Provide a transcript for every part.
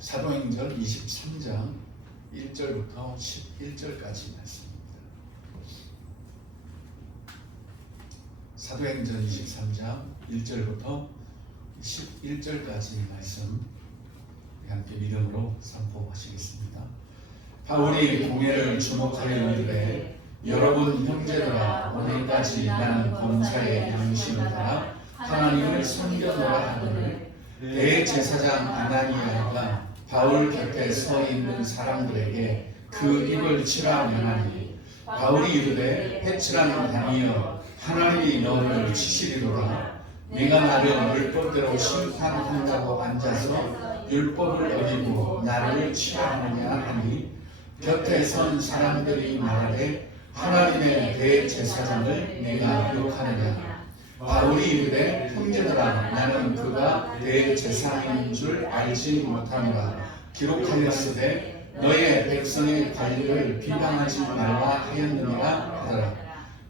사도행전 23장 1절부터 11절까지 말씀입니다. 사도행전 23장 1절부터 11절까지 말씀 함께 믿음으로 선포하시겠습니다. 바울이 공회를 주목하여 이르되, 여러분 형제들아, 오늘까지 나는 범사의 양심을 따라 하나님을 섬겨노라 하거늘, 대제사장 아나니아가 바울 곁에 서 있는 사람들에게 그 입을 치라 명하니, 바울이 이르되, 해치라는 아니여, 하나님이 너를 치시리로라. 네가 나를 율법대로 심판한다고 앉아서 율법을 어기고 나를 치하느냐 하니, 곁에 선 사람들이 말하되, 하나님의 대제사장을 내가 욕하느냐. 바울이 이르되, 형제들아, 나는 그가 대제사장인 줄 알지 못하노라. 기록하였으되 너의 백성의 관리를 비방하지 말라 하였느니라 하더라.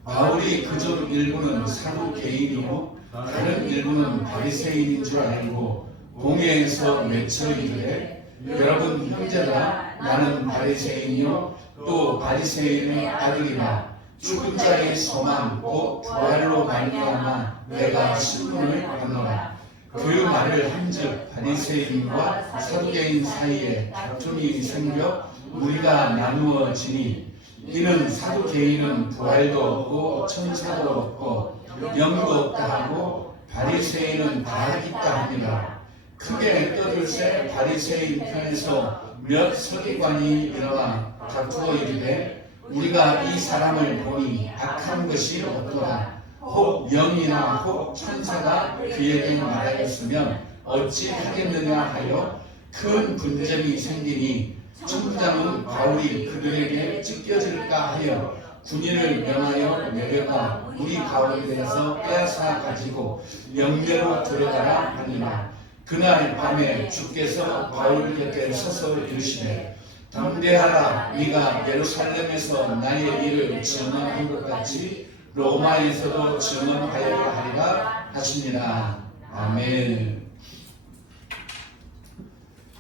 바울이 그중 일부는 사두개인이요 다른 일부는 바리새인인 줄 알고 공회에서 외쳐 이르되, 여러분 형제들아, 나는 바리새인이요 또 바리새인의 아들이라. 죽은 자의 소망 곧 부활로 말미암아 내가 신분을 받노라. 그 말을 한즉 바리새인과 사두개인 사이에 다툼이 생겨 우리가 나누어지니, 이는 사두개인은 부활도 없고 천사도 없고 영도 없다 하고 바리새인은 다 있다 합니다. 크게 떠들새 바리새인 편에서 몇 서기관이 일어나 다투어 이르되, 우리가 이 사람을 보니 악한 것이 없도다. 혹 영이나 혹 천사가 그에게 말하였으면 어찌 하겠느냐 하여 큰 분쟁이 생기니, 총장은 바울이 그들에게 찢겨질까 하여 군인을 명하여 내려가 우리 가운데에서 빼앗아 가지고 영내로 들어가라 하니라. 그날 밤에 주께서 바울 곁에 서서 이르시되, 담대하라. 네가 예루살렘에서 나의 일을 증언한 것 같이 로마에서도 증언하여야 하리라 하시니라. 아멘.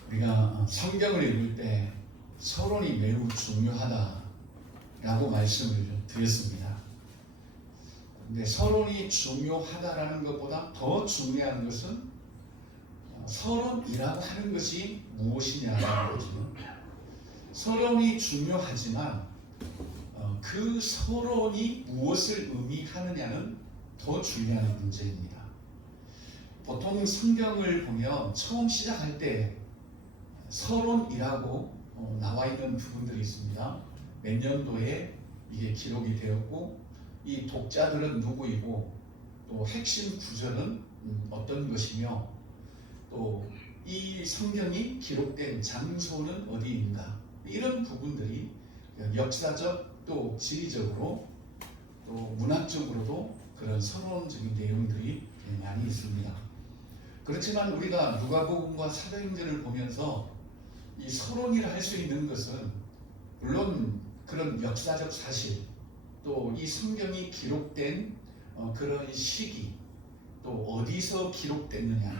우리가 성경을 읽을 때 서론이 매우 중요하다라고 말씀을 드렸습니다. 근데 서론이 중요하다라는 것보다 더 중요한 것은 서론이라고 하는 것이 무엇이냐라는 거죠. 서론이 중요하지만 그 서론이 무엇을 의미하느냐는 더 중요한 문제입니다. 보통 성경을 보면 처음 시작할 때 서론이라고 나와 있는 부분들이 있습니다. 몇 년도에 이게 기록이 되었고, 이 독자들은 누구이고, 또 핵심 구절은 어떤 것이며, 또 이 성경이 기록된 장소는 어디인가, 이런 부분들이 역사적 또 지리적으로 또 문학적으로도 그런 서론적인 내용들이 많이 있습니다. 그렇지만 우리가 누가복음과 사도행전을 보면서 이 서론이라 할 수 있는 것은 물론 그런 역사적 사실, 또 이 성경이 기록된 그런 시기, 또 어디서 기록됐느냐,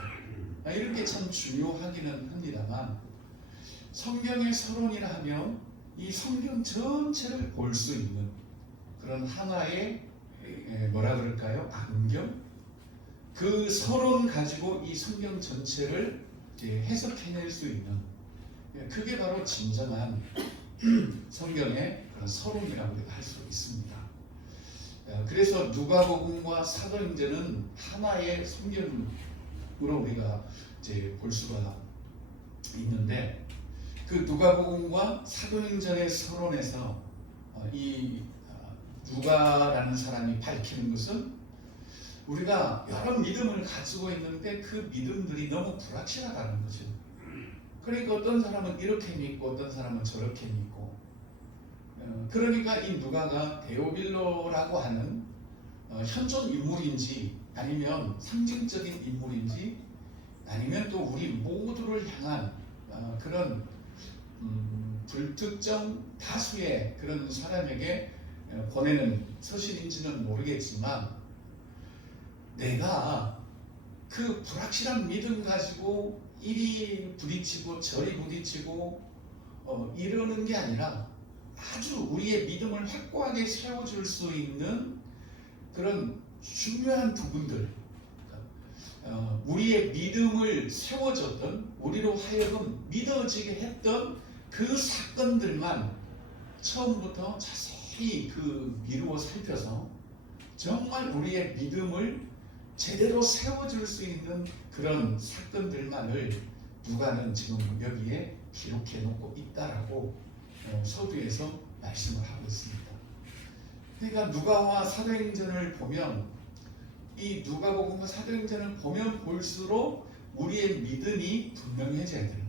이런 게 참 중요하기는 합니다만, 성경의 서론이라 하면 이 성경 전체를 볼 수 있는 그런 하나의 뭐라 그럴까요? 안경? 그 서론 가지고 이 성경 전체를 해석해낼 수 있는, 그게 바로 진정한 성경의 그런 서론이라고 할 수 있습니다. 그래서 누가복음과 사도행전은 하나의 성경으로 우리가 이제 볼 수가 있는데, 그 누가복음과 사도행전의 서론에서 이 누가라는 사람이 밝히는 것은, 우리가 여러 믿음을 가지고 있는데 그 믿음들이 너무 불확실하다는 거죠. 그러니까 어떤 사람은 이렇게 믿고 어떤 사람은 저렇게 믿고, 그러니까 이 누가가 데오빌로라고 하는 현존 인물인지, 아니면 상징적인 인물인지, 아니면 또 우리 모두를 향한 그런 불특정 다수의 그런 사람에게 보내는 서신인지는 모르겠지만, 내가 그 불확실한 믿음 가지고 이리 부딪히고 저리 부딪히고 이러는 게 아니라 아주 우리의 믿음을 확고하게 세워줄 수 있는 그런 중요한 부분들, 우리의 믿음을 세워줬던, 우리로 하여금 믿어지게 했던 그 사건들만 처음부터 자세히 미루어 살펴서 정말 우리의 믿음을 제대로 세워줄 수 있는 그런 사건들만을 누가는 지금 여기에 기록해 놓고 있다라고 서두에서 말씀을 하고 있습니다. 그러니까 누가와 사도행전을 보면, 이 누가복음과 사도행전을 보면 볼수록 우리의 믿음이 분명해져야 되는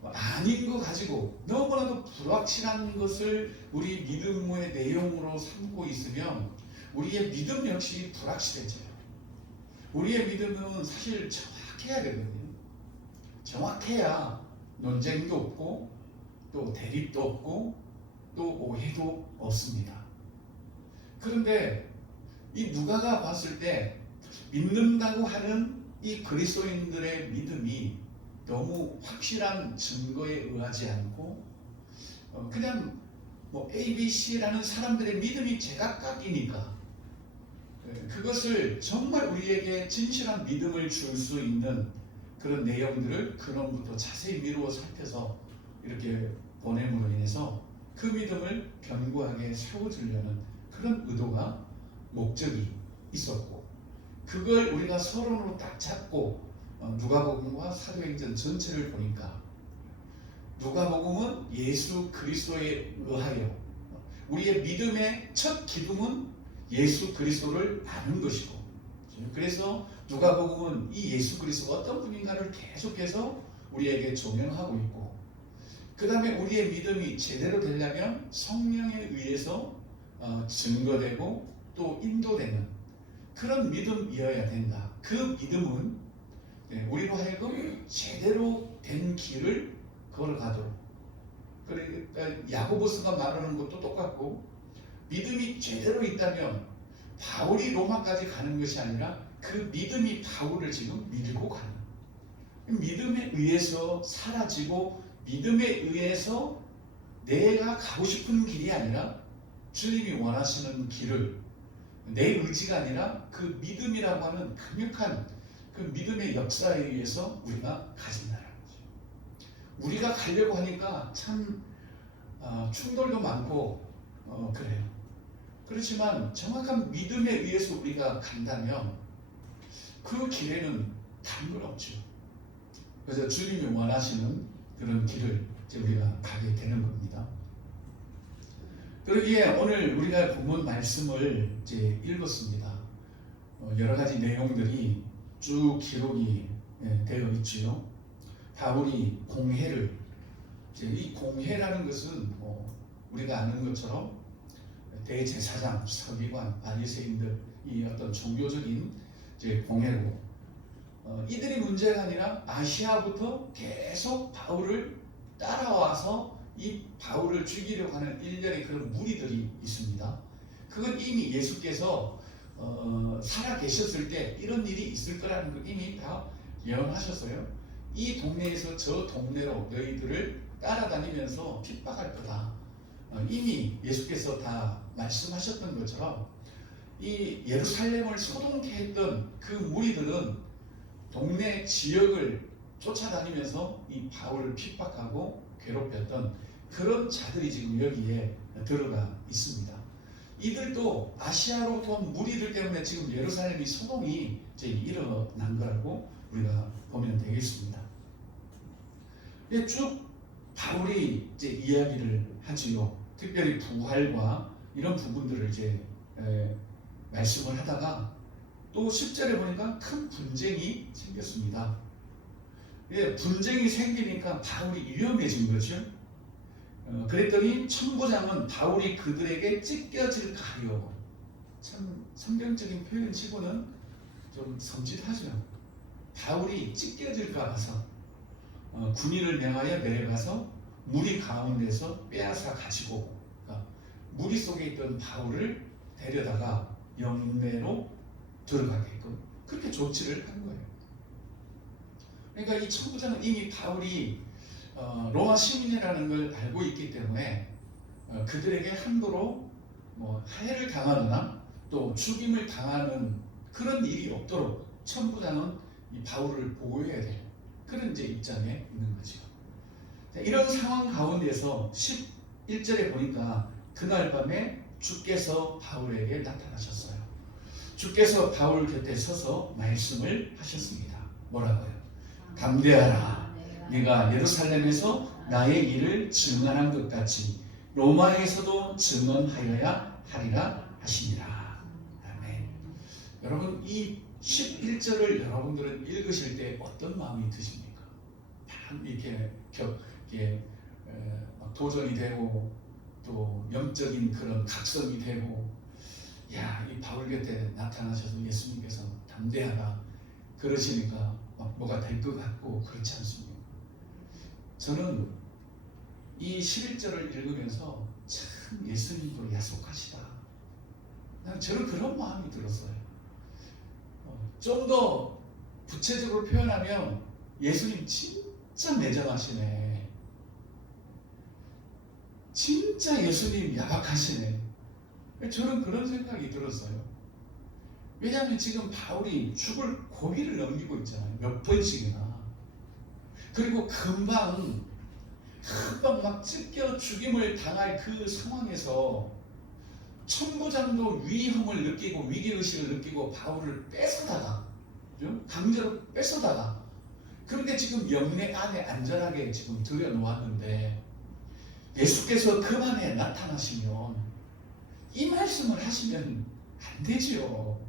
거예요. 아닌 거 가지고 너무나도 불확실한 것을 우리 믿음의 내용으로 삼고 있으면 우리의 믿음 역시 불확실해져요. 우리의 믿음은 사실 정확해야 되거든요. 정확해야 논쟁도 없고 또 대립도 없고 또 오해도 없습니다. 그런데 이 누가가 봤을 때 믿는다고 하는 이 그리스도인들의 믿음이 너무 확실한 증거에 의하지 않고 그냥 A, B, C라는 사람들의 믿음이 제각각이니까 그것을 정말 우리에게 진실한 믿음을 줄 수 있는 그런 내용들을 근원부터 자세히 미루어 살펴서 이렇게 보냄으로 인해서 그 믿음을 견고하게 세워주려는 그런 의도가, 목적이 있었고, 그걸 우리가 서론으로 딱 잡고 누가복음과 사도행전 전체를 보니까 누가복음은 예수 그리스도에 의하여 우리의 믿음의 첫 기둥은 예수 그리스도를 아는 것이고, 그래서 누가복음은 이 예수 그리스도가 어떤 분인가를 계속해서 우리에게 조명하고 있고, 그 다음에 우리의 믿음이 제대로 되려면 성령에 의해서 증거되고 또 인도되는 그런 믿음이어야 된다. 그 믿음은 우리로 하여금 제대로 된 길을 걸어가도록, 그러니까 야고보스가 말하는 것도 똑같고, 믿음이 제대로 있다면 바울이 로마까지 가는 것이 아니라 그 믿음이 바울을 지금 밀고 가는, 믿음에 의해서 사라지고 믿음에 의해서 내가 가고 싶은 길이 아니라 주님이 원하시는 길을 내 의지가 아니라 그 믿음이라고 하는 강력한 그 믿음의 역사에 의해서 우리가 가진다는 거죠. 우리가 가려고 하니까 참 충돌도 많고 그래요. 그렇지만 정확한 믿음에 의해서 우리가 간다면 그 길에는 다른 건 없죠. 그래서 주님이 원하시는 그런 길을 이제 우리가 가게 되는 겁니다. 그러기에 오늘 우리가 본문 말씀을 이제 읽었습니다. 여러 가지 내용들이 쭉 기록이 되어 있지요. 바울이 공회를, 이 공회라는 것은 우리가 아는 것처럼 대제사장, 서기관, 바리새인들, 이 어떤 종교적인 이제 공회로 이들이 문제가 아니라 아시아부터 계속 바울을 따라와서 이 바울을 죽이려고 하는 일련의 그런 무리들이 있습니다. 그건 이미 예수께서 살아 계셨을 때 이런 일이 있을 거라는 걸 이미 다 예언하셨어요. 이 동네에서 저 동네로 너희들을 따라다니면서 핍박할 거다. 이미 예수께서 다 말씀하셨던 것처럼 이 예루살렘을 소동케 했던 그 무리들은 동네 지역을 쫓아다니면서 이 바울을 핍박하고 괴롭혔던 그런 자들이 지금 여기에 들어가 있습니다. 이들도 아시아로부터 온 무리들 때문에 지금 예루살렘이 소동이 이제 일어난 거라고 우리가 보면 되겠습니다. 쭉 바울이 이제 이야기를 하지요. 특별히 부활과 이런 부분들을 이제 말씀을 하다가 또 10절에 보니까 큰 분쟁이 생겼습니다. 분쟁이 생기니까 바울이 위험해진 거죠. 그랬더니 천부장은 바울이 그들에게 찢겨질까 하여, 참 성경적인 표현 치고는 좀 섬찟하죠. 바울이 찢겨질까 봐서 군인을 명하여 내려가서 무리 가운데서 빼앗아 가지고, 그러니까 무리 속에 있던 바울을 데려다가 영내로 들어가게끔 그렇게 조치를 한 거예요. 그러니까 이 천부장은 이미 바울이 로마 시민이라는 걸 알고 있기 때문에 그들에게 함부로 뭐 해를 당하거나 또 죽임을 당하는 그런 일이 없도록 천부장은 이 바울을 보호해야 될 그런 이제 입장에 있는 거죠. 이런 상황 가운데서 11절에 보니까 그날 밤에 주께서 바울에게 나타나셨어요. 주께서 바울 곁에 서서 말씀을 하셨습니다. 뭐라고요? 담대하라. 네가 예루살렘에서 나의 일을 증언한 것 같이 로마에서도 증언하여야 하리라 하시니라. 아멘. 여러분, 이 11절을 여러분들은 읽으실 때 어떤 마음이 드십니까? 이렇게 도전이 되고 또 영적인 그런 각성이 되고, 야, 이 바울 곁에 나타나셔서 예수님께서 담대하라 그러시니까 뭐가 될 것 같고 그렇지 않습니까? 저는 이 11절을 읽으면서 참 예수님도 야속하시다. 저는 그런 마음이 들었어요. 좀 더 구체적으로 표현하면 예수님 진짜 매정하시네. 진짜 예수님 야박하시네. 저는 그런 생각이 들었어요. 왜냐하면 지금 바울이 죽을 고비를 넘기고 있잖아요. 몇 번씩이나. 그리고 금방 막 찢겨 죽임을 당할 그 상황에서 천부장도 위험을 느끼고 위기의식을 느끼고 바울을 뺏어다가, 강제로 뺏어다가, 그런데 지금 영내 안에 안전하게 지금 들여놓았는데 예수께서 그 밤에 나타나시면 이 말씀을 하시면 안 되지요.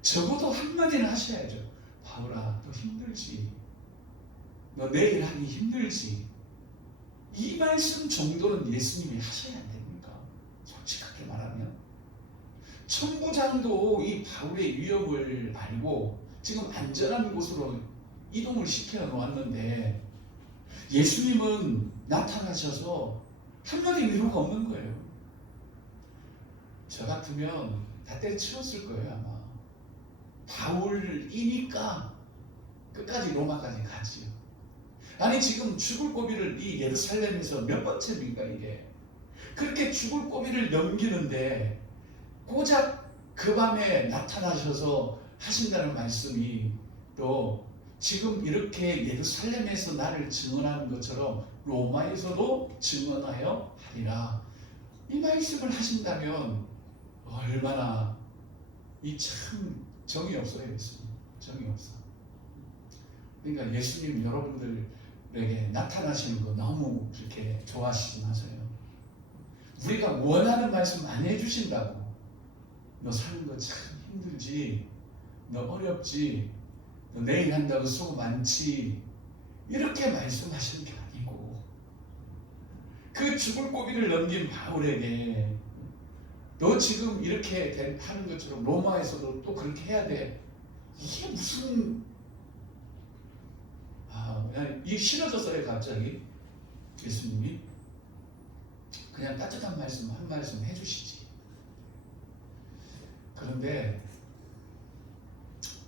적어도 한마디는 하셔야죠. 바울아, 너 힘들지? 너 내일 하기 힘들지? 이 말씀 정도는 예수님이 하셔야 안 됩니까? 솔직하게 말하면. 천부장도 이 바울의 위협을 알고 지금 안전한 곳으로 이동을 시켜 놓았는데 예수님은 나타나셔서 한마디 위로가 없는 거예요. 저 같으면 다 때려치웠을 거예요, 아마. 바울이니까 끝까지 로마까지 가지요. 아니, 지금 죽을 고비를 이 예루살렘에서 몇 번째입니까, 이게? 그렇게 죽을 고비를 넘기는데 고작 그 밤에 나타나셔서 하신다는 말씀이 또 지금 이렇게 예루살렘에서 나를 증언하는 것처럼 로마에서도 증언하여 하리라. 이 말씀을 하신다면 얼마나 이 참 정이 없어요, 예수님. 정이 없어. 그러니까 예수님 여러분들에게 나타나시는 거 너무 그렇게 좋아하시지 마세요. 우리가 원하는 말씀 안 해주신다고. 너 사는 거 참 힘들지, 너 어렵지, 너 내일 한다고 수고 많지, 이렇게 말씀하시는 게 아니고 그 죽을 고비를 넘긴 바울에게 너 지금 이렇게 하는 것처럼 로마에서도 또 그렇게 해야 돼. 이게 무슨 그냥 이게 싫어졌어요. 갑자기 예수님이 그냥 따뜻한 말씀 한 말씀 해주시지. 그런데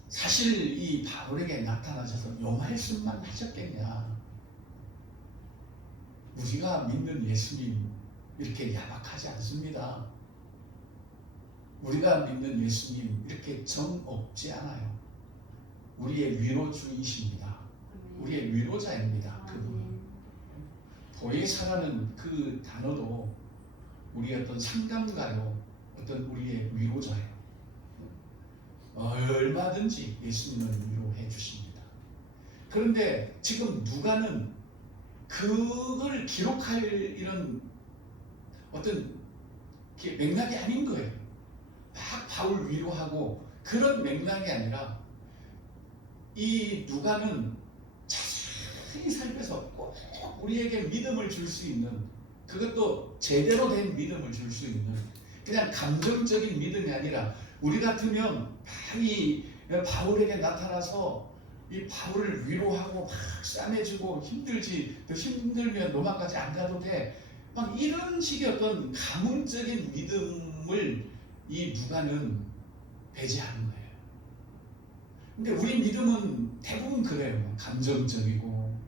사실 이 바울에게 나타나셔서 요 말씀만 하셨겠냐. 우리가 믿는 예수님 이렇게 야박하지 않습니다. 우리가 믿는 예수님 이렇게 정 없지 않아요. 우리의 위로주이십니다. 우리의 위로자입니다. 그분은. 보혜사라는 그 단어도 우리의 어떤 상담가요, 어떤 우리의 위로자예요. 얼마든지 예수님은 위로해 주십니다. 그런데 지금 누가는 그걸 기록할 이런 어떤 맥락이 아닌 거예요. 막 바울 위로하고 그런 맥락이 아니라 이 누가는 자세히 살펴서 꼭 우리에게 믿음을 줄 수 있는, 그것도 제대로 된 믿음을 줄 수 있는, 그냥 감정적인 믿음이 아니라 우리 같으면 이 바울에게 나타나서 이 바울을 위로하고 막 싸매주고 힘들지, 더 힘들면 로마까지 안 가도 돼, 막 이런 식의 어떤 가문적인 믿음을 이 누가는 배제하는 거예요. 근데 우리 믿음은 대부분 그래요. 감정적이고,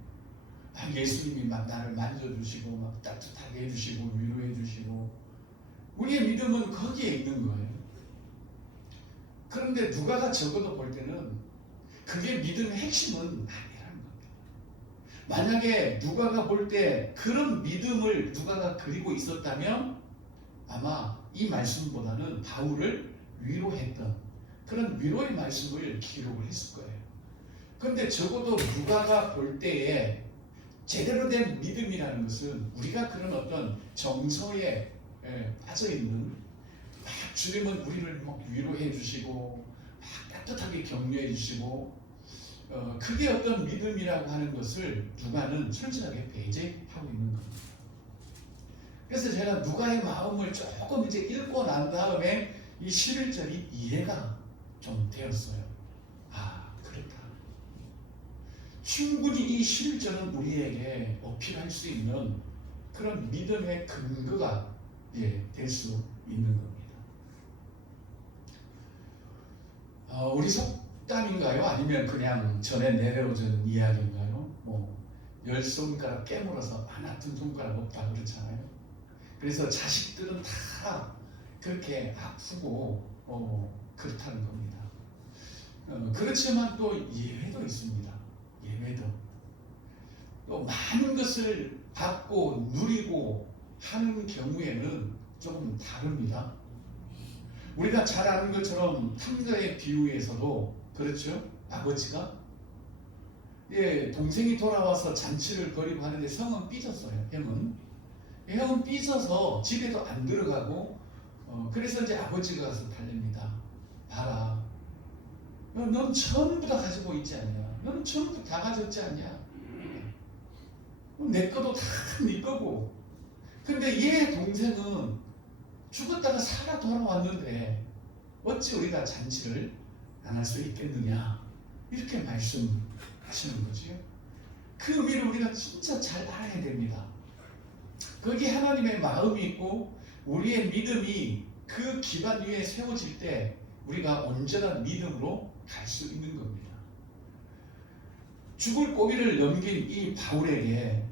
예수님이 막 나를 만져주시고 막 따뜻하게 해주시고 위로해 주시고, 우리의 믿음은 거기에 있는 거예요. 그런데 누가가 적어도 볼 때는 그게 믿음의 핵심은 아니라는 겁니다. 만약에 누가가 볼 때 그런 믿음을 누가가 그리고 있었다면 아마 이 말씀보다는 바울을 위로했던 그런 위로의 말씀을 기록을 했을 거예요. 그런데 적어도 누가가 볼 때에 제대로 된 믿음이라는 것은 우리가 그런 어떤 정서에 빠져있는, 막 주님은 우리를 막 위로해 주시고 막 따뜻하게 격려해 주시고, 그게 어떤 믿음이라고 하는 것을 누가는 철저하게 배제하고 있는 겁니다. 그래서 제가 누가의 마음을 조금 이제 읽고 난 다음에 이 11절이 이해가 좀 되었어요. 그렇다. 충분히 이 11절은 우리에게 어필할 수 있는 그런 믿음의 근거가 될 수 있는 겁니다. 우리 속담인가요? 아니면 그냥 전에 내려오던 이야기인가요? 뭐 10손가락 깨물어서 안 아픈 손가락 없다 그렇잖아요. 그래서 자식들은 다 그렇게 아프고 그렇다는 겁니다. 그렇지만 또 예외도 있습니다. 예외도. 또 많은 것을 받고 누리고 하는 경우에는 조금 다릅니다. 우리가 잘 아는 것처럼 탕자의 비유에서도 그렇죠. 아버지가 동생이 돌아와서 잔치를 벌이고 하는데 성은 삐졌어요. 형은 삐져서 집에도 안 들어가고, 그래서 이제 아버지가 가서 달립니다. 봐라, 넌 전부 다 가지고 있지 않냐? 너는 전부 다 가졌지 않냐? 내 것도 다 네 거고. 근데 얘 동생은 죽었다가 살아 돌아왔는데 어찌 우리가 잔치를 안 할 수 있겠느냐? 이렇게 말씀하시는 거죠. 그 의미를 우리가 진짜 잘 알아야 됩니다. 거기 하나님의 마음이 있고 우리의 믿음이 그 기반 위에 세워질 때 우리가 온전한 믿음으로 갈 수 있는 겁니다. 죽을 고비를 넘긴 이 바울에게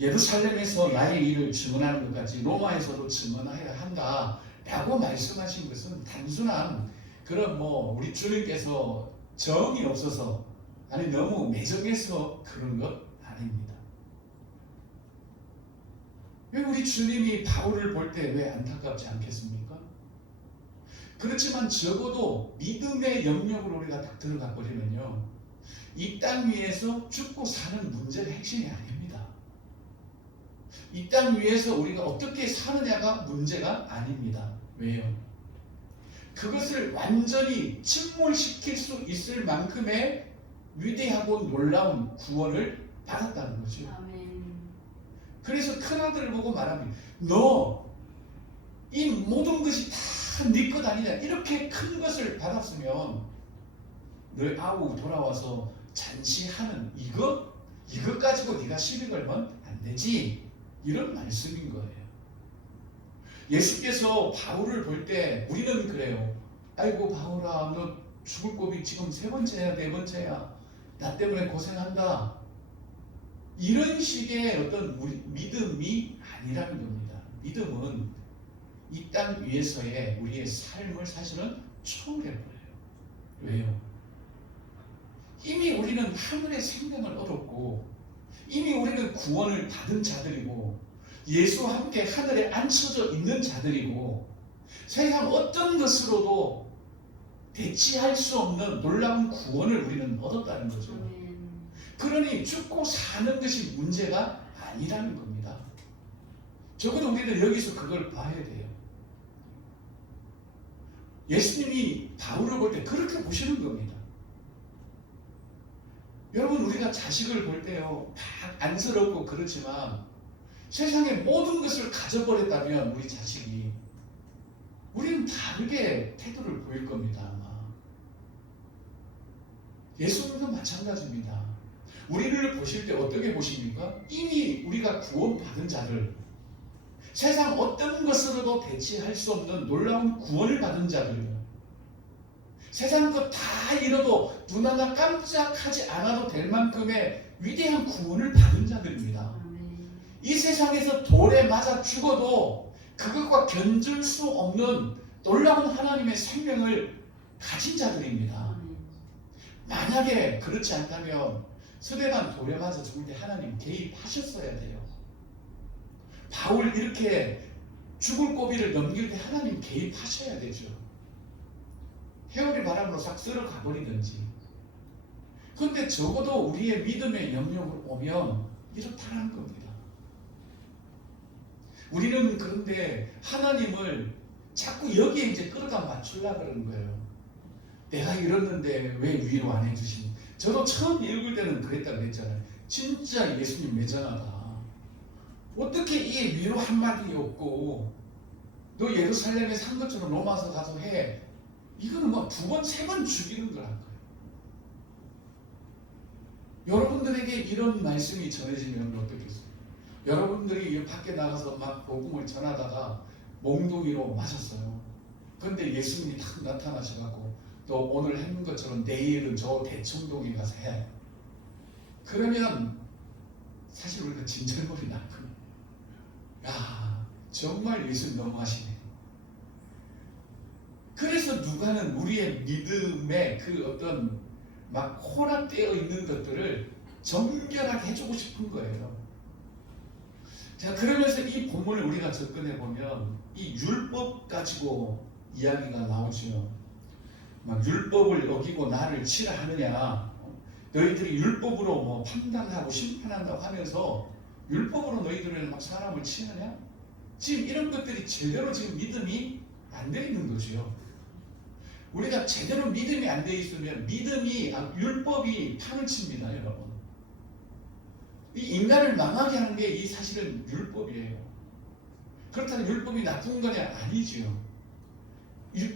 예루살렘에서 나의 일을 증언하는 것까지 로마에서도 증언해야 한다 라고 말씀하신 것은 단순한 그런 우리 주님께서 정이 없어서, 아니 너무 매정해서 그런 것 아닙니다. 왜 우리 주님이 바울을 볼 때 왜 안타깝지 않겠습니까? 그렇지만 적어도 믿음의 영역으로 우리가 딱 들어가 버리면요, 이 땅 위에서 죽고 사는 문제가 핵심이 아닙니다. 이 땅 위에서 우리가 어떻게 사느냐가 문제가 아닙니다. 왜요? 그것을 완전히 침몰시킬 수 있을 만큼의 위대하고 놀라운 구원을 받았다는 거죠. 아멘. 그래서 큰아들을 보고 말합니다. 너 이 모든 것이 다 네 것 아니냐? 이렇게 큰 것을 받았으면 너희 아우 돌아와서 잔치하는 이것 가지고 네가 시비 걸면 안 되지. 이런 말씀인 거예요. 예수께서 바울을 볼 때 우리는 그래요. 아이고 바울아, 너 죽을 고비 지금 3번째야 4번째야. 나 때문에 고생한다. 이런 식의 어떤 우리 믿음이 아니라는 겁니다. 믿음은 이 땅 위에서의 우리의 삶을 사실은 초월해버려요. 왜요? 이미 우리는 하늘의 생명을 얻었고, 이미 우리는 구원을 받은 자들이고, 예수와 함께 하늘에 앉혀져 있는 자들이고, 세상 어떤 것으로도 대치할 수 없는 놀라운 구원을 우리는 얻었다는 거죠. 그러니 죽고 사는 것이 문제가 아니라는 겁니다. 적어도 우리는 여기서 그걸 봐야 돼요. 예수님이 바울을 볼 때 그렇게 보시는 겁니다. 여러분, 우리가 자식을 볼 때요, 막 안쓰럽고 그렇지만 세상의 모든 것을 가져버렸다면 우리 자식이, 우리는 다르게 태도를 보일 겁니다. 아마 예수님도 마찬가지입니다. 우리를 보실 때 어떻게 보십니까? 이미 우리가 구원받은 자를, 세상 어떤 것으로도 대체할 수 없는 놀라운 구원을 받은 자들이요, 세상 것 다 잃어도 눈 하나 깜짝하지 않아도 될 만큼의 위대한 구원을 받은 자들입니다. 이 세상에서 돌에 맞아 죽어도 그것과 견줄 수 없는 놀라운 하나님의 생명을 가진 자들입니다. 만약에 그렇지 않다면 스데반 돌에 맞아 죽을 때 하나님 개입하셨어야 돼요. 바울 이렇게 죽을 고비를 넘길 때 하나님 개입하셔야 되죠. 해오리 바람으로 싹 쓸어 가버리든지. 그런데 적어도 우리의 믿음의 영역으로 오면 이렇다는 겁니다. 우리는 그런데 하나님을 자꾸 여기에 이제 끌어가 맞추려고 그러는 거예요. 내가 이랬는데 왜 위로 안 해주시니? 저도 처음 읽을 때는 그랬다고 했잖아요. 진짜 예수님 매장하다. 어떻게 이 위로 한마디 없고 너 예루살렘에 산 것처럼 로마서 가서 해. 이거는 뭐 2번, 3번 죽이는 거란 거예요. 여러분들에게 이런 말씀이 전해지면 어떻겠어요? 여러분들이 밖에 나가서 막 복음을 전하다가 몽둥이로 맞았어요. 그런데 예수님이 딱 나타나셔가지고 또 오늘 했는 것처럼 내일은 저 대청동에 가서 해. 그러면 사실 우리가 진절머리 날 거예요. 야, 정말 예수님 너무하시네. 그래서 누가는 우리의 믿음의 그 어떤 막 혼합되어 있는 것들을 정결하게 해주고 싶은 거예요. 자, 그러면서 이 본문을 우리가 접근해 보면 이 율법 가지고 이야기가 나오죠. 막 율법을 어기고 나를 치라 하느냐, 너희들이 율법으로 뭐 판단하고 심판한다고 하면서 율법으로 너희들은 막 사람을 치느냐? 지금 이런 것들이 제대로 지금 믿음이 안 돼 있는 거죠. 우리가 제대로 믿음이 안 돼 있으면 율법이 판을 칩니다, 여러분. 이 인간을 망하게 하는 게 이 사실은 율법이에요. 그렇다면 율법이 나쁜 거냐? 아니죠.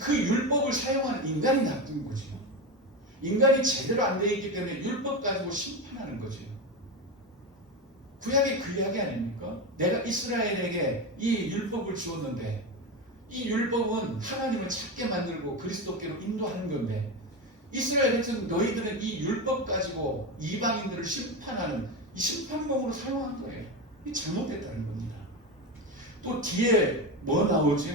그 율법을 사용하는 인간이 나쁜 거죠. 인간이 제대로 안 돼 있기 때문에 율법 가지고 심판하는 거죠. 구약의 그 이야기 아닙니까? 내가 이스라엘에게 이 율법을 주었는데 이 율법은 하나님을 찾게 만들고 그리스도께로 인도하는 건데 이스라엘 백성 너희들은 이 율법 가지고 이방인들을 심판하는 이 심판봉으로 사용한 거예요. 이 잘못됐다는 겁니다. 또 뒤에 뭐 나오죠?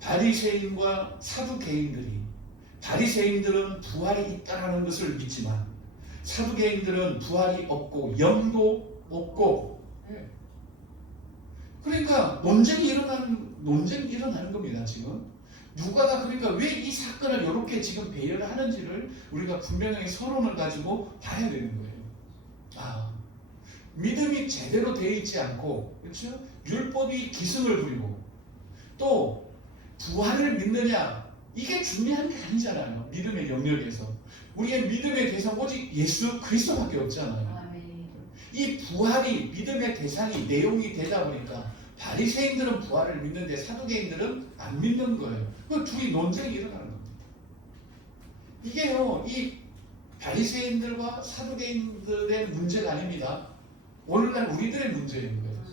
바리새인과 사두개인들이, 바리새인들은 부활이 있다는 것을 믿지만 사두개인들은 부활이 없고 영도 없고, 그러니까 논쟁이 일어나는 겁니다. 지금 누가가 그러니까 왜 이 사건을 이렇게 지금 배열을 하는지를 우리가 분명히 서론을 가지고 봐야 되는 거예요. 믿음이 제대로 되어 있지 않고, 그렇죠? 율법이 기승을 부리고 또 부활을 믿느냐, 이게 중요한 게 아니잖아요. 믿음의 영역에서 우리의 믿음의 대상 오직 예수 그리스도밖에 없잖아요. 이 부활이 믿음의 대상이 내용이 되다 보니까 바리새인들은 부활을 믿는데 사두개인들은 안 믿는 거예요. 그 둘이 논쟁이 일어나는 겁니다. 이게요, 이 바리새인들과 사두개인들의 문제가 아닙니다. 오늘날 우리들의 문제인 거예요.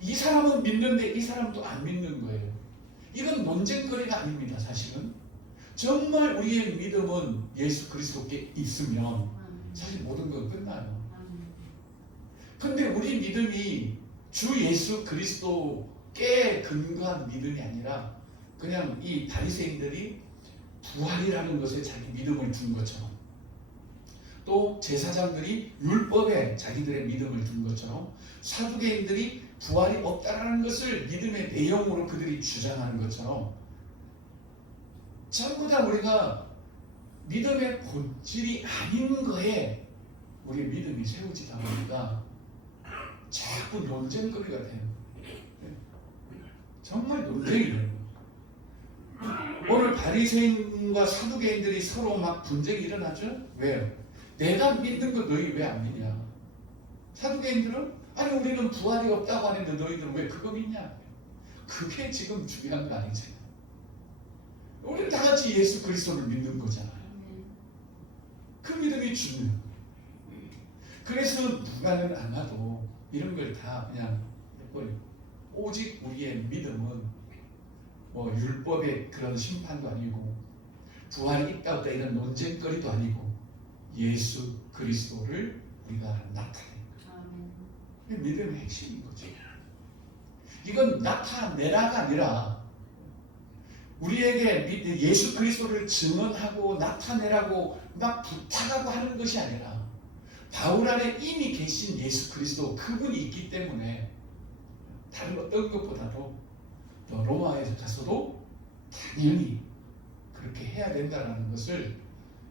이 사람은 믿는데 이 사람도 안 믿는 거예요. 이건 논쟁거리가 아닙니다. 사실은 정말 우리의 믿음은 예수 그리스도께 있으면 사실 모든 건 끝나요. 근데 우리 믿음이 주 예수 그리스도께 근거한 믿음이 아니라 그냥 이 바리새인들이 부활이라는 것에 자기 믿음을 둔 것처럼, 또 제사장들이 율법에 자기들의 믿음을 둔 것처럼, 사두개인들이 부활이 없다라는 것을 믿음의 내용으로 그들이 주장하는 것처럼, 전부 다 우리가 믿음의 본질이 아닌 거에 우리의 믿음이 세워지다 보니까 자꾸 논쟁거리가 되는 거예요. 정말 논쟁이 되는 거예요. 오늘 바리새인과 사두개인들이 서로 막 분쟁이 일어나죠? 왜요? 내가 믿는 거 너희 왜 안 믿냐? 사두개인들은 아니 우리는 부활이 없다고 하는데 너희들은 왜 그거 믿냐? 그게 지금 중요한 거 아니잖아요. 우리는 다 같이 예수 그리스도를 믿는 거잖아요. 그 믿음이 중요해요. 그래서 누가는 아마도 이런 걸 다 그냥 해버리고, 오직 우리의 믿음은 뭐 율법의 그런 심판도 아니고 부활이 있다 없다 이런 논쟁거리도 아니고 예수 그리스도를 우리가 나타내는 거예요. 믿음의 핵심인 거죠. 이건 나타내라가 아니라 우리에게 예수 그리스도를 증언하고 나타내라고 막 부탁하고 하는 것이 아니라 바울 안에 이미 계신 예수 그리스도 그분이 있기 때문에 다른 어떤 것보다도 또 로마에 가서도 당연히 그렇게 해야 된다는 것을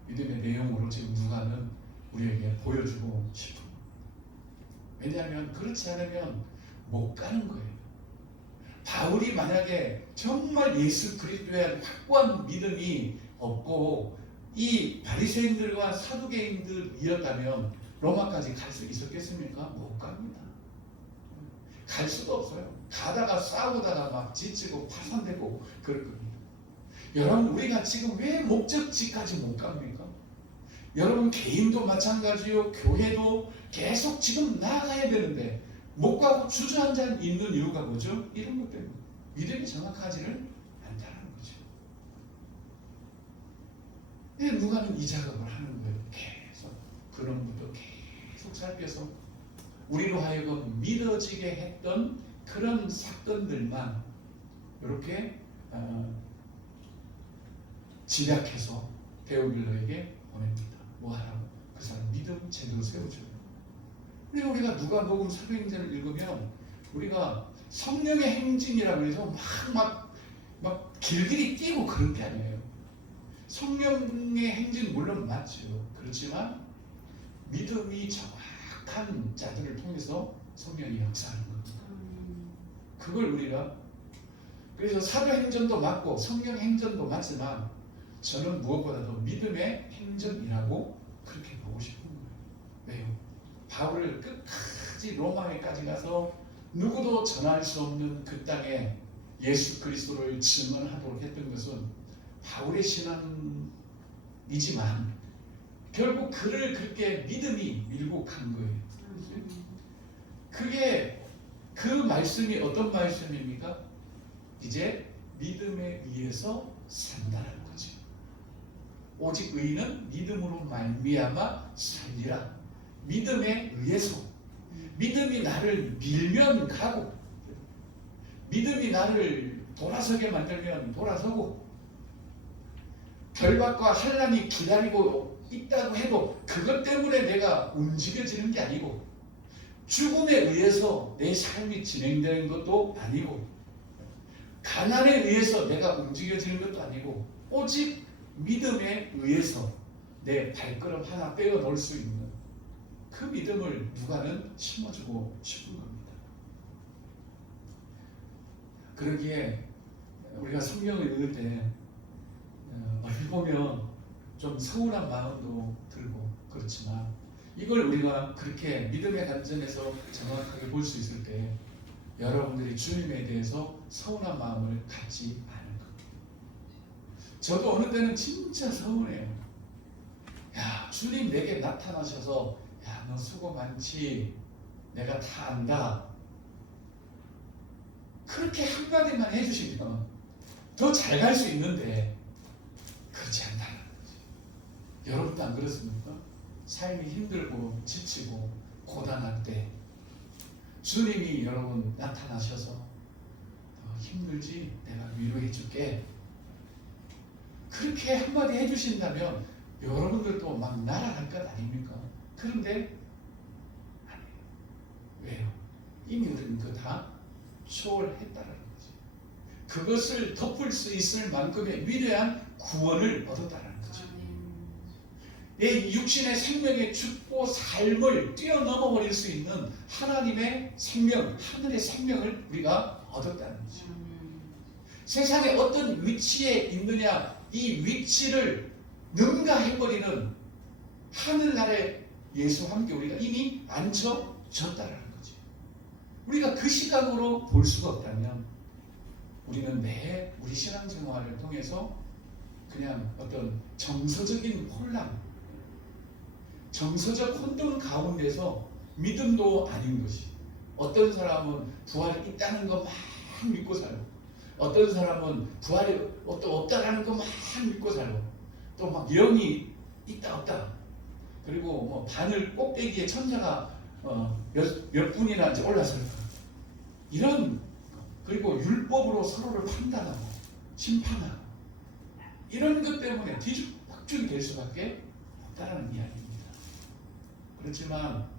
믿음의 내용으로 지금 누가는 우리에게 보여주고 싶은 거예요. 왜냐하면 그렇지 않으면 못 가는 거예요. 바울이 만약에 정말 예수 그리스도에 대한 확고한 믿음이 없고 이 바리새인들과 사두개인들이었다면 로마까지 갈 수 있었겠습니까? 못 갑니다. 갈 수도 없어요. 가다가 싸우다가 막 지치고 파산되고 그럴 겁니다. 여러분 우리가 지금 왜 목적지까지 못 갑니까? 여러분 개인도 마찬가지요. 교회도 계속 지금 나아가야 되는데 못 가고 주저앉아 있는 이유가 뭐죠? 이런 것 때문에 믿음이 정확하지를 않다는 거죠. 누가는 이 작업을 하는 거예요. 계속 그런부터 계속 살펴서 우리로 하여금 믿어지게 했던 그런 사건들만 이렇게 집약해서 데오빌로에게 보냅니다. 뭐 하라고? 그 사람 믿음 제대로 세워줘요. 그리고 우리가 누가복음 사도행전을 읽으면 우리가 성령의 행진이라고 해서 막 길길이 뛰고 그런 게 아니에요. 성령의 행진 물론 맞죠. 그렇지만 믿음이 정확한 자들을 통해서 성령이 역사하는 겁니다. 그걸 우리가 그래서 사도행전도 맞고 성령 행전도 맞지만 저는 무엇보다도 믿음의 행전이라고 그렇게 보고 싶은 거예요. 왜요? 바울을 끝까지 로마에까지 가서 누구도 전할 수 없는 그 땅에 예수 그리스도를 증언하도록 했던 것은 바울의 신앙이지만 결국 그를 그렇게 믿음이 밀고 간 거예요. 그게 그 말씀이 어떤 말씀입니까? 이제 믿음에 의해서 산다는 거죠. 오직 의인은 믿음으로 말미암아 살리라. 믿음에 의해서 믿음이 나를 밀면 가고 믿음이 나를 돌아서게 만들면 돌아서고 결박과 환난이 기다리고 있다고 해도 그것 때문에 내가 움직여지는 게 아니고 죽음에 의해서 내 삶이 진행되는 것도 아니고 가난에 의해서 내가 움직여지는 것도 아니고 오직 믿음에 의해서 내 발걸음 하나 떼어 놓을 수 있는 그 믿음을 누가는 심어주고 싶은 겁니다. 그러기에 우리가 성경을 읽을 때 어떻게 보면 좀 서운한 마음도 들고 그렇지만 이걸 우리가 그렇게 믿음의 관점에서 정확하게 볼 수 있을 때 여러분들이 주님에 대해서 서운한 마음을 갖지 않을 겁니다. 저도 어느 때는 진짜 서운해요. 야, 주님 내게 나타나셔서 야, 너 수고 많지. 내가 다 안다. 그렇게 한마디만 해주시면 더 잘 갈 수 있는데 그렇지 않다는 거지. 여러분도 안 그렇습니까? 삶이 힘들고 지치고 고단할 때 주님이 여러분 나타나셔서 힘들지? 내가 위로해 줄게. 그렇게 한마디 해주신다면 여러분들도 막 날아갈 것 아닙니까? 그런데 아니에요. 왜요? 이미 우리는 그거 다 초월했다는 거지. 그것을 덮을 수 있을 만큼의 위대한 구원을 얻었다는 거죠. 내 육신의 생명의 죽고 삶을 뛰어넘어 버릴 수 있는 하나님의 생명, 하늘의 생명을 우리가 얻었다는 거죠. 세상에 어떤 위치에 있느냐, 이 위치를 능가해버리는 하늘나라의 예수와 함께 우리가 이미 앉혀졌다는 거죠. 우리가 그 시각으로 볼 수가 없다면 우리는 우리 신앙생활을 통해서 그냥 어떤 정서적인 혼란, 정서적 혼돈 가운데서 믿음도 아닌 것이, 어떤 사람은 부활이 있다는 거 막 믿고 살고, 어떤 사람은 부활이 없다라는 거 막 믿고 살고, 또 막 영이 있다 없다. 그리고 뭐 바늘 꼭대기에 천사가 몇 분이나 이제 올라설까. 이런 그리고 율법으로 서로를 판단하고 심판하고 이런 것 때문에 뒤죽박죽이 될 수밖에 없다는 이야기입니다. 그렇지만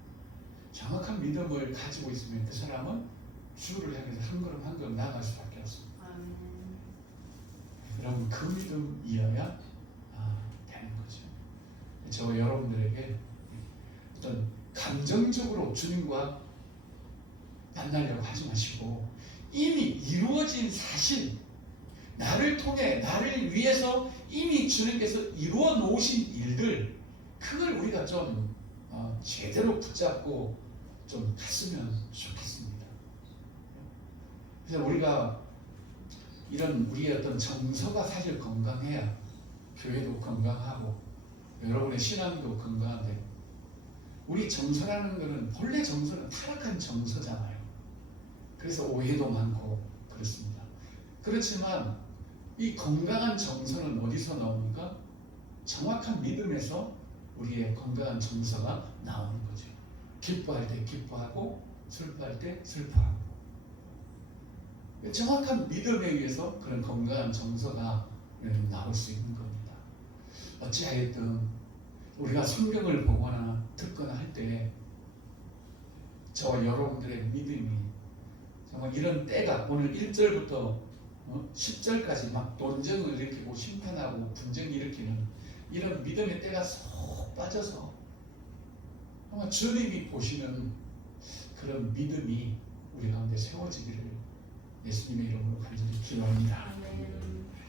정확한 믿음을 가지고 있으면 그 사람은 주를 향해서 한 걸음 한 걸음 나아갈 수밖에 없습니다. 여러분 그 믿음이어야 되는 거죠. 저 여러분들에게 어떤 감정적으로 주님과 만나려고 하지 마시고 이미 이루어진 사실, 나를 통해 나를 위해서 이미 주님께서 이루어 놓으신 일들, 그걸 우리가 좀 제대로 붙잡고 좀 갔으면 좋겠습니다. 그래서 우리가 이런 우리의 어떤 정서가 사실 건강해야 교회도 건강하고 여러분의 신앙도 건강한데, 우리 정서라는 것은 본래 정서는 타락한 정서잖아요. 그래서 오해도 많고 그렇습니다. 그렇지만 이 건강한 정서는 어디서 나옵니까? 정확한 믿음에서 우리의 건강한 정서가 나오는 거죠. 기뻐할 때 기뻐하고 슬퍼할 때 슬퍼하고, 정확한 믿음에 의해서 그런 건강한 정서가 나올 수 있는 겁니다. 어찌하였든 우리가 성경을 보거나 듣거나 할 때 저와 여러분들의 믿음이 정말 이런 때가 오늘 1절부터 10절까지 막 논쟁을 일으키고 심판하고 분쟁을 일으키는 이런 믿음의 때가 쏙 빠져서 정말 주님이 보시는 그런 믿음이 우리 가운데 세워지기를 예수님의 이름으로 간절히 기도합니다.